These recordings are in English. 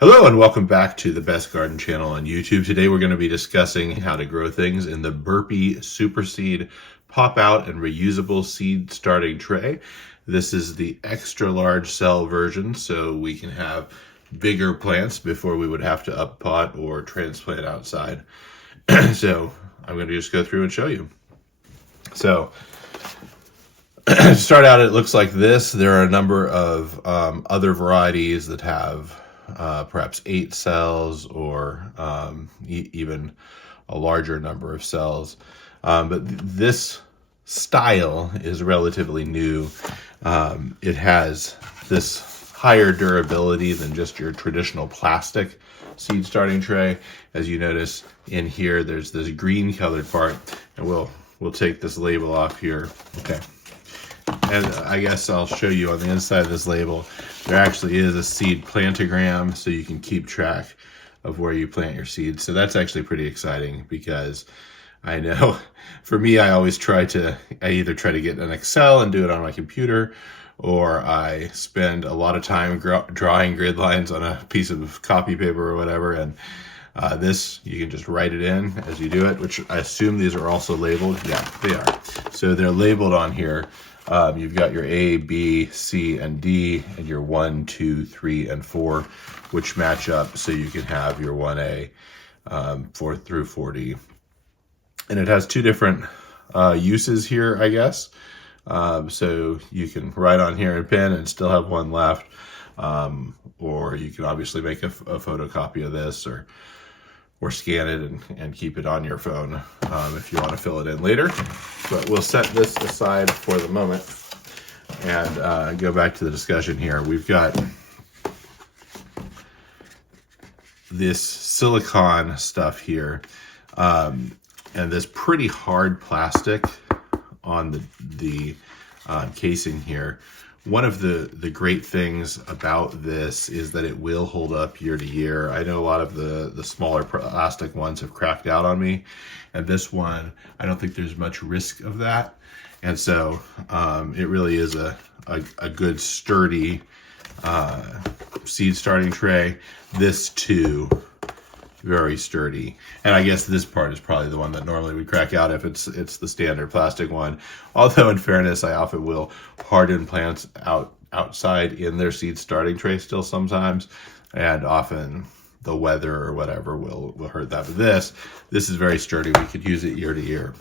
Hello and welcome back to the Best Garden channel on YouTube. Today we're going to be discussing how to grow things in the Burpee Super Seed Pop Out and Reusable Seed Starting Tray. This is the extra large cell version, so we can have bigger plants before we would have to up pot or transplant outside. So I'm going to just go through and show you. So to start out, it looks like this. There are a number of other varieties that have perhaps 8 cells or even a larger number of cells. But this style is relatively new. It has this higher durability than just your traditional plastic seed starting tray. As you notice in here, there's this green colored part, and we'll take this label off here. Okay. And I guess I'll show you on the inside of this label, there actually is a seed plantogram, so you can keep track of where you plant your seeds. So that's actually pretty exciting, because I know for me, I either try to get an Excel and do it on my computer, or I spend a lot of time drawing grid lines on a piece of copy paper or whatever. And this, you can just write it in as you do it, which I assume these are also labeled. Yeah, they are. So they're labeled on here. You've got your A, B, C, and D, and your 1, 2, 3, and 4, which match up, so you can have your 1A 4 through 40. And it has 2 different uses here, I guess. So you can write on here in pen and still have one left, or you can obviously make a photocopy of this, or scan it and keep it on your phone if you want to fill it in later. But we'll set this aside for the moment and go back to the discussion here. We've got this silicone stuff here and this pretty hard plastic on the casing here. One of the great things about this is that it will hold up year to year. I know a lot of the smaller plastic ones have cracked out on me, and this one, I don't think there's much risk of that. And so it really is a good sturdy seed starting tray. This too, very sturdy. And I guess this part is probably the one that normally would crack out if it's the standard plastic one. Although in fairness, I often will harden plants outside in their seed starting tray still sometimes, and often the weather or whatever will hurt that. But this is very sturdy. We could use it year to year.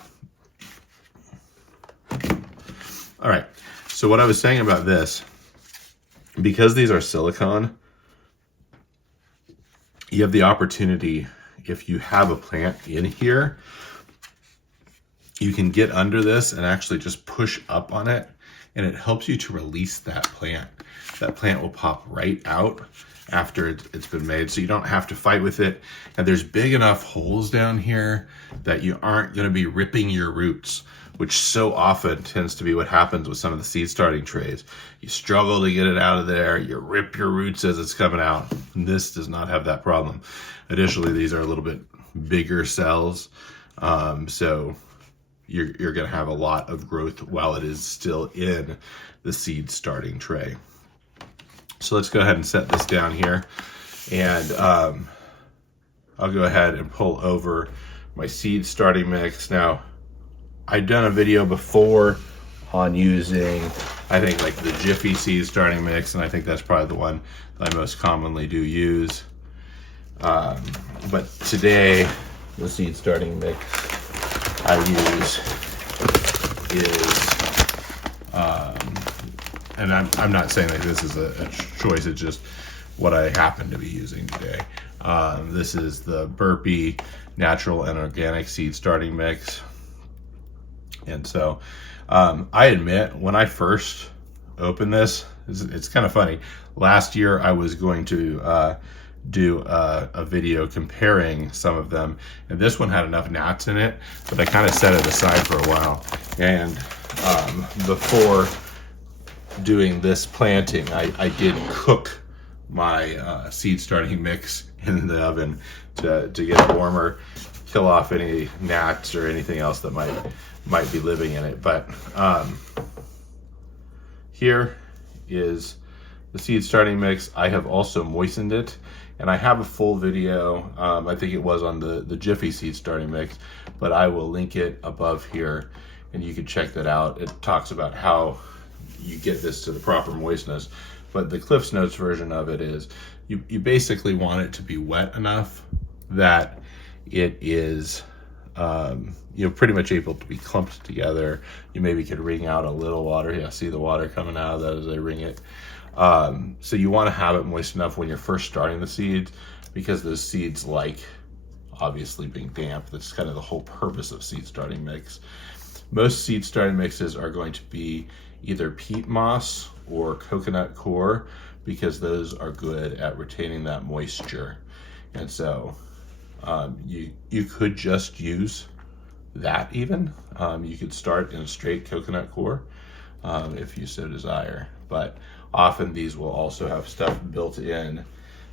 All right, so what I was saying about this, because these are silicone, you have the opportunity, if you have a plant in here, you can get under this and actually just push up on it, and it helps you to release that plant. That plant will pop right out after it's been made, so you don't have to fight with it. And there's big enough holes down here that you aren't going to be ripping your roots, which so often tends to be what happens with some of the seed starting trays. You struggle to get it out of there, you rip your roots as it's coming out. This does not have that problem. Additionally, these are a little bit bigger cells, so you're going to have a lot of growth while it is still in the seed starting tray. So let's go ahead and set this down here, and I'll go ahead and pull over my seed starting mix. Now, I've done a video before on using, I think, like the Jiffy seed starting mix, and I think that's probably the one that I most commonly do use. But today, the seed starting mix I use is, and I'm not saying that this is a choice, it's just what I happen to be using today. This is the Burpee natural and organic seed starting mix. And so I admit, when I first opened this, it's kind of funny. Last year I was going to do a video comparing some of them, and this one had enough gnats in it, but I kind of set it aside for a while. And before doing this planting, I did cook my seed starting mix in the oven to get it warmer, kill off any gnats or anything else that might be living in it. But here is the seed starting mix. I have also moistened it And I have a full video, I think it was on the Jiffy seed starting mix, but I will link it above here and you can check that out. It talks about how you get this to the proper moistness. But the Cliff's Notes version of it is you basically want it to be wet enough that it is pretty much able to be clumped together. You maybe could wring out a little water. Yeah, see the water coming out of that as I wring it. So you want to have it moist enough when you're first starting the seeds, because those seeds like obviously being damp. That's kind of the whole purpose of seed starting mix. Most seed starting mixes are going to be either peat moss or coconut coir, because those are good at retaining that moisture. And so you could just use that even. You could start in straight coconut coir if you so desire. But often these will also have stuff built in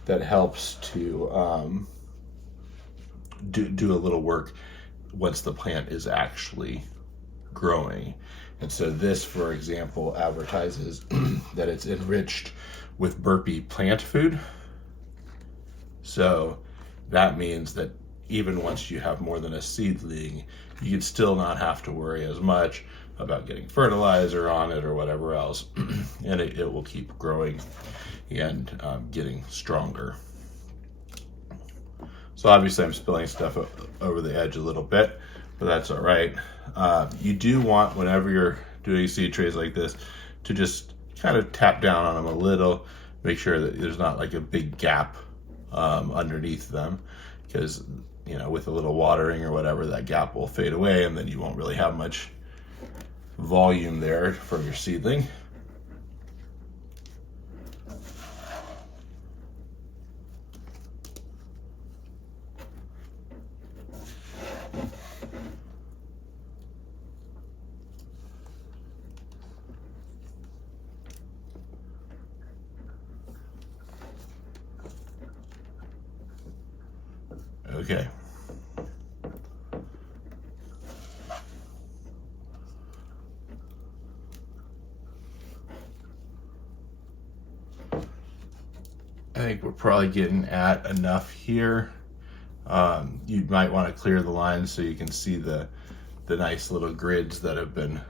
that helps to do a little work once the plant is actually growing. And so this, for example, advertises that it's enriched with Burpee plant food. So that means that even once you have more than a seedling, you can still not have to worry as much about getting fertilizer on it or whatever else, and it will keep growing and getting stronger. So obviously I'm spilling stuff over the edge a little bit, but that's all right. You do want, whenever you're doing seed trays like this, to just kind of tap down on them a little, make sure that there's not like a big gap underneath them, because with a little watering or whatever, that gap will fade away and then you won't really have much volume there for your seedling. Okay. I think we're probably getting at enough here. You might want to clear the lines so you can see the nice little grids that have been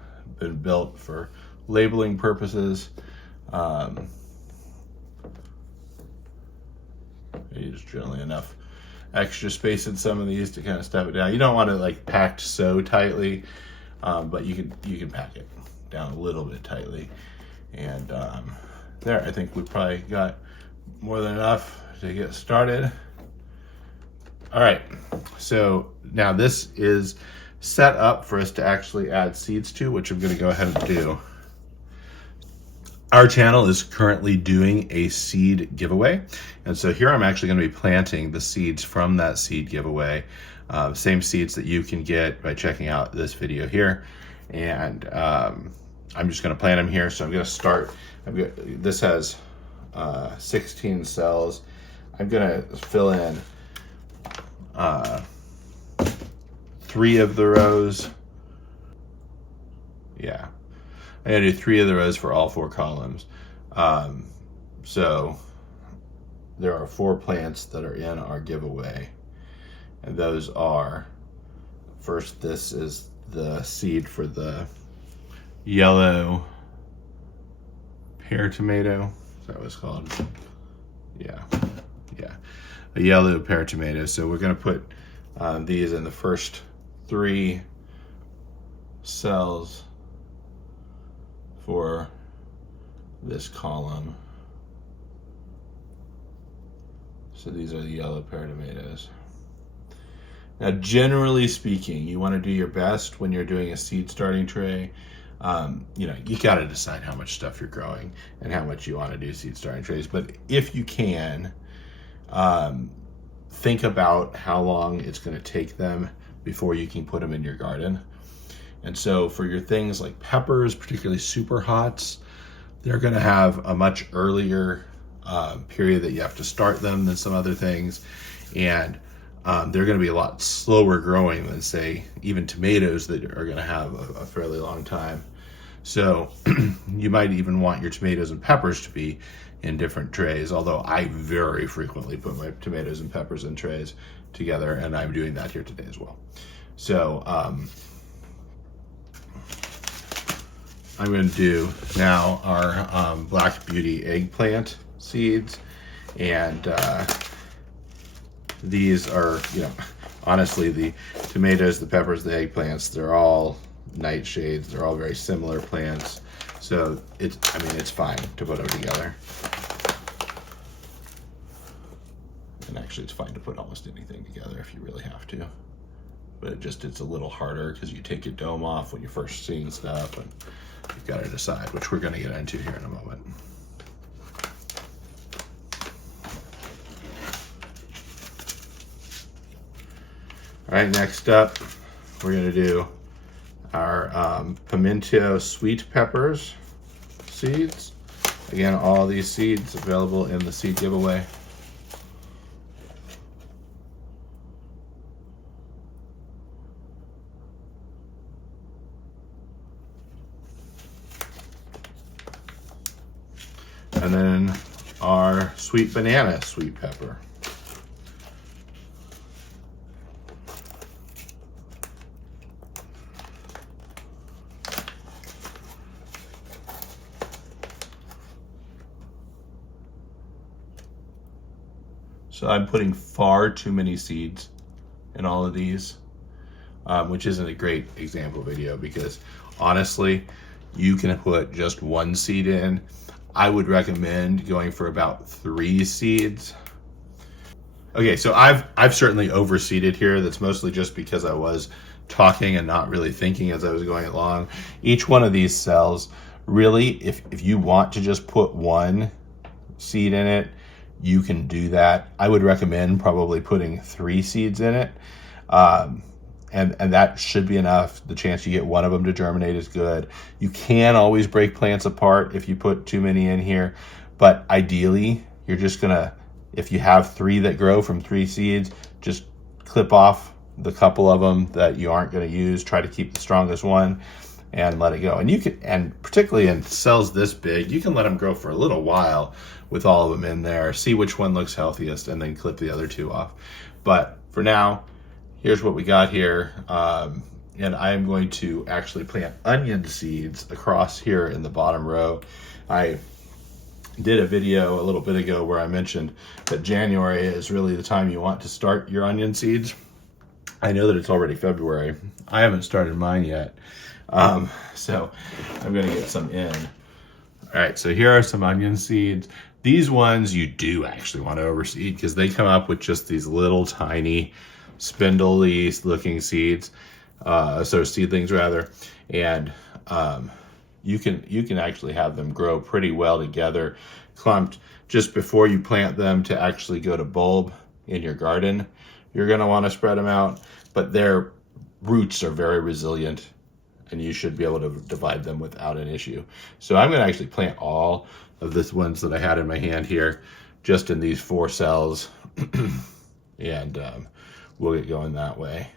built for labeling purposes. Just generally enough extra space in some of these to kind of step it down. You don't want it like packed so tightly, but you can pack it down a little bit tightly. And there, I think we probably got more than enough to get started. All right, so now this is set up for us to actually add seeds to, which I'm going to go ahead and do. Our channel is currently doing a seed giveaway, and so here I'm actually going to be planting the seeds from that seed giveaway, same seeds that you can get by checking out this video here. And I'm just going to plant them here. So I'm going to start. This has 16 cells. I'm going to fill in 3 of the rows. Yeah, I gotta do 3 of the rows for all 4 columns. So there are 4 plants that are in our giveaway, and those are, first, this is the seed for the yellow pear tomato. Is that what it's called? Yeah, a yellow pear tomato. So we're gonna put these in the first 3 cells for this column. So these are the yellow pear tomatoes. Now, generally speaking, you want to do your best when you're doing a seed starting tray. You got to decide how much stuff you're growing and how much you want to do seed starting trays. But if you can, think about how long it's going to take them before you can put them in your garden. And so for your things like peppers, particularly super hots, they're going to have a much earlier period that you have to start them than some other things. And they're going to be a lot slower growing than, say, even tomatoes that are going to have a fairly long time. So you might even want your tomatoes and peppers to be in different trays, although I very frequently put my tomatoes and peppers in trays together, and I'm doing that here today as well. So I'm going to do now our Black Beauty eggplant seeds, and these are, honestly, the tomatoes, the peppers, the eggplants, they're all nightshades. They're all very similar plants. So it's fine to put them together. And actually it's fine to put almost anything together if you really have to. But it's a little harder because you take your dome off when you're first seeing stuff, and you've got to decide, which we're going to get into here in a moment. All right, next up, we're going to do our pimento sweet peppers seeds. Again, all these seeds available in the seed giveaway. And then our sweet banana sweet pepper. So I'm putting far too many seeds in all of these, which isn't a great example video, because honestly, you can put just one seed in. I would recommend going for about 3 seeds. Okay, so I've certainly overseeded here. That's mostly just because I was talking and not really thinking as I was going along. Each one of these cells, really, if you want to just put 1 seed in it, you can do that. I would recommend probably putting 3 seeds in it. And that should be enough. The chance you get one of them to germinate is good. You can always break plants apart if you put too many in here, but ideally, you're just gonna, if you have 3 that grow from 3 seeds, just clip off the couple of them that you aren't gonna use, try to keep the strongest one, and let it go. And you can, and particularly in cells this big, you can let them grow for a little while with all of them in there, see which one looks healthiest, and then clip the other 2 off. But for now, here's what we got here. And I am going to actually plant onion seeds across here in the bottom row. I did a video a little bit ago where I mentioned that January is really the time you want to start your onion seeds. I know that it's already February. I haven't started mine yet. So I'm gonna get some in. All right, so here are some onion seeds. These ones you do actually want to overseed because they come up with just these little tiny spindly looking seeds, seedlings rather, and you can actually have them grow pretty well together, clumped just before you plant them to actually go to bulb in your garden. You're going to want to spread them out, but their roots are very resilient and you should be able to divide them without an issue. So I'm going to actually plant all of the ones that I had in my hand here just in these 4 cells and we'll get going that way.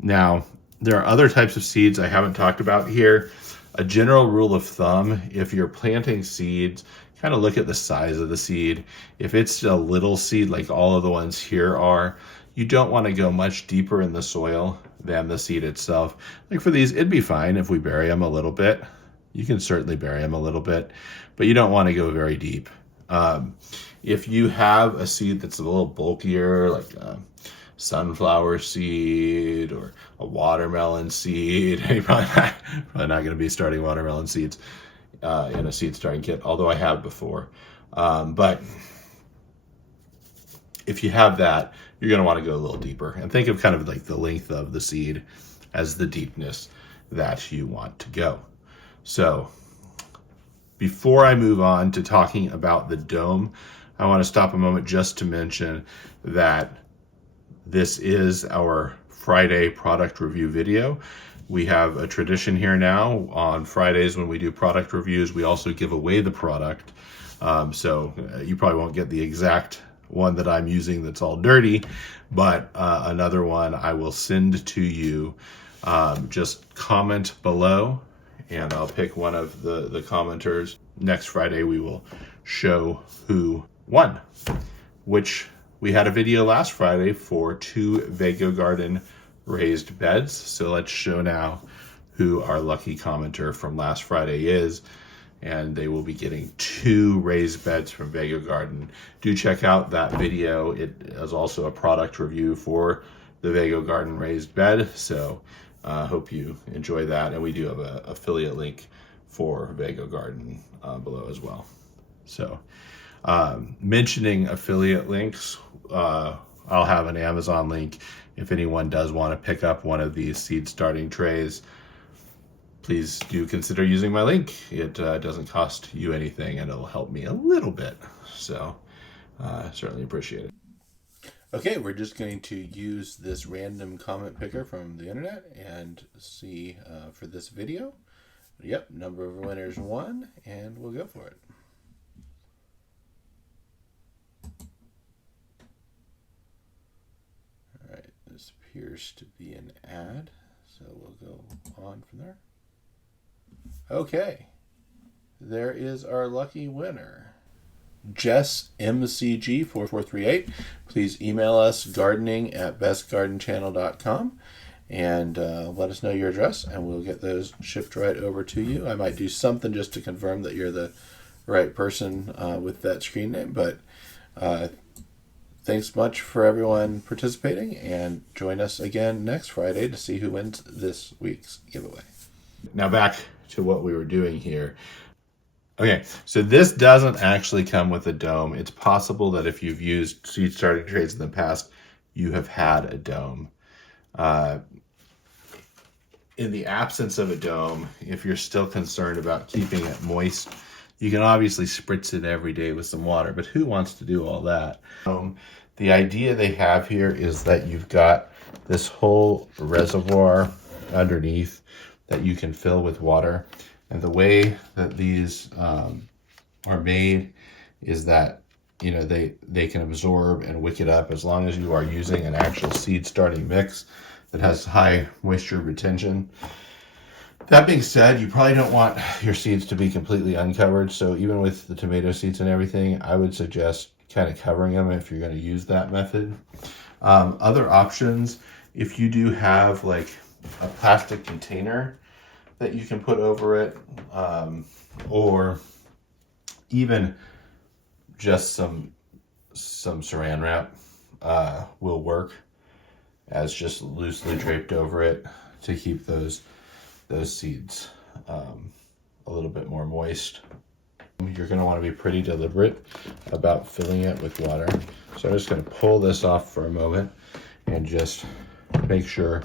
Now, there are other types of seeds I haven't talked about here. A general rule of thumb, if you're planting seeds, kind of look at the size of the seed. If it's a little seed like all of the ones here are, you don't want to go much deeper in the soil than the seed itself. Like for these, it'd be fine if we bury them a little bit. You can certainly bury them a little bit, but you don't want to go very deep. If you have a seed that's a little bulkier, like a sunflower seed or a watermelon seed, you're probably not going to be starting watermelon seeds in a seed starting kit, although I have before. But if you have that, you're going to want to go a little deeper and think of kind of like the length of the seed as the deepness that you want to go. So before I move on to talking about the dome, I want to stop a moment just to mention that this is our Friday product review video. We have a tradition here now. On Fridays when we do product reviews, we also give away the product. So you probably won't get the exact one that I'm using that's all dirty, but another one I will send to you. Just comment below and I'll pick one of the commenters next Friday we will show who won, which we had a video last Friday for 2 VegoGarden raised beds. So let's show now who our lucky commenter from last Friday is. And they will be getting 2 raised beds from VegoGarden. Do check out that video. It is also a product review for the VegoGarden raised bed. So hope you enjoy that. And we do have an affiliate link for VegoGarden below as well. So mentioning affiliate links, I'll have an Amazon link if anyone does want to pick up one of these seed starting trays. Please do consider using my link. It doesn't cost you anything and it'll help me a little bit. So certainly appreciate it. Okay, we're just going to use this random comment picker from the internet and see for this video. Yep, number of winners 1, and we'll go for it. All right, this appears to be an ad, so we'll go on from there. Okay, there is our lucky winner, Jess MCG4438. Please email us gardening@bestgardenchannel.com and let us know your address, and we'll get those shipped right over to you. I might do something just to confirm that you're the right person with that screen name, but thanks much for everyone participating, and join us again next Friday to see who wins this week's giveaway. Now back to what we were doing here. Okay, so this doesn't actually come with a dome. It's possible that if you've used seed starting trays in the past, you have had a dome. In the absence of a dome, if you're still concerned about keeping it moist, you can obviously spritz it every day with some water, but who wants to do all that? The idea they have here is that you've got this whole reservoir underneath that you can fill with water. And the way that these are made is that, you know, they can absorb and wick it up as long as you are using an actual seed starting mix that has high moisture retention. That being said, you probably don't want your seeds to be completely uncovered. So even with the tomato seeds and everything, I would suggest kind of covering them if you're going to use that method. Other options, if you do have like a plastic container that you can put over it, or even just some saran wrap will work as just loosely draped over it to keep those seeds a little bit more moist. You're going to want to be pretty deliberate about filling it with water. So I'm just going to pull this off for a moment and just make sure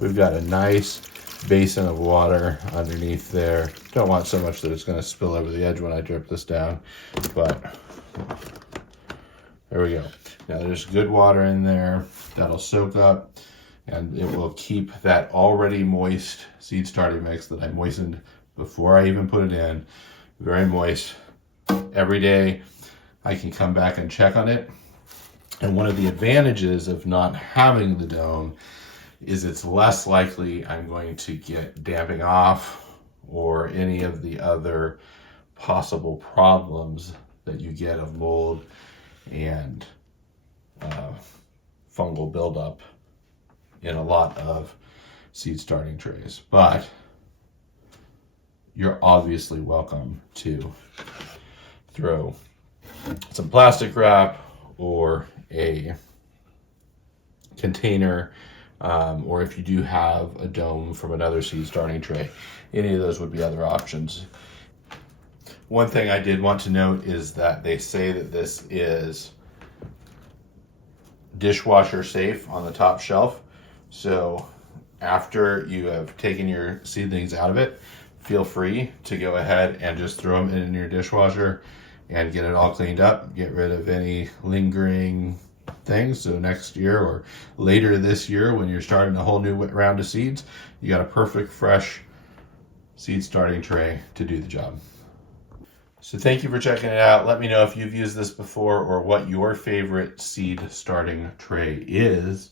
we've got a nice basin of water underneath there. Don't want so much that it's going to spill over the edge when I drip this down, but there we go. Now there's good water in there that'll soak up, and it will keep that already moist seed starting mix that I moistened before I even put it in very moist. Every day I can come back and check on it. And one of the advantages of not having the dome is it's less likely I'm going to get damping off or any of the other possible problems that you get of mold and fungal buildup in a lot of seed starting trays. But you're obviously welcome to throw some plastic wrap or a container, or if you do have a dome from another seed starting tray, any of those would be other options. One thing I did want to note is that they say that this is dishwasher safe on the top shelf. So after you have taken your seedlings out of it, feel free to go ahead and just throw them in your dishwasher and get it all cleaned up. Get rid of any lingering things. So next year or later this year, when you're starting a whole new round of seeds, you got a perfect fresh seed starting tray to do the job. So thank you for checking it out. Let me know if you've used this before or what your favorite seed starting tray is.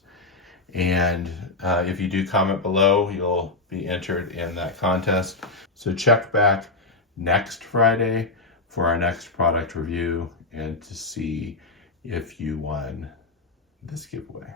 And if you do comment below, you'll be entered in that contest. So check back next Friday for our next product review and to see if you won this giveaway.